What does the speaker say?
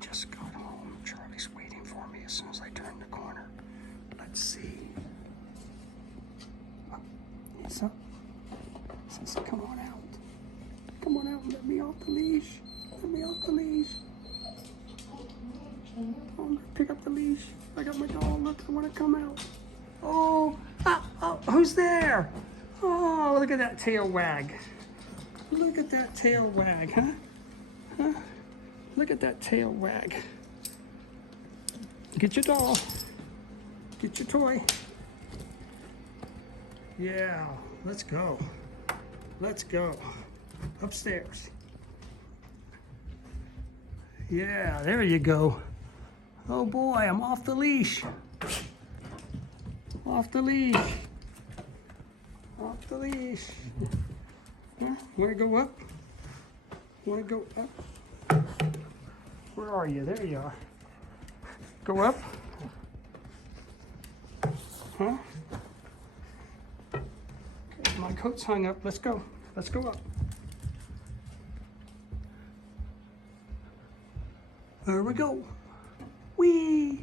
just got home. Charlie's waiting for me as soon as I turn the corner. Let's see. He's up. Says, come on out. Come on out and let me off the leash. Let me off the leash. Oh, I'm gonna pick up the leash. I got my dog. Look, I want to come out. Oh, who's there? Oh, look at that tail wag. Look at that tail wag, huh? Huh? Look at that tail wag. Get your doll. Get your toy. Yeah, let's go. Let's go. Upstairs. Yeah, there you go. Oh boy, I'm off the leash. Off the leash. Off the leash. Yeah, wanna go up? Wanna go up? Where are you? There you are. Go up. Huh? Okay, my coat's hung up. Let's go. Let's go up. There we go. Whee!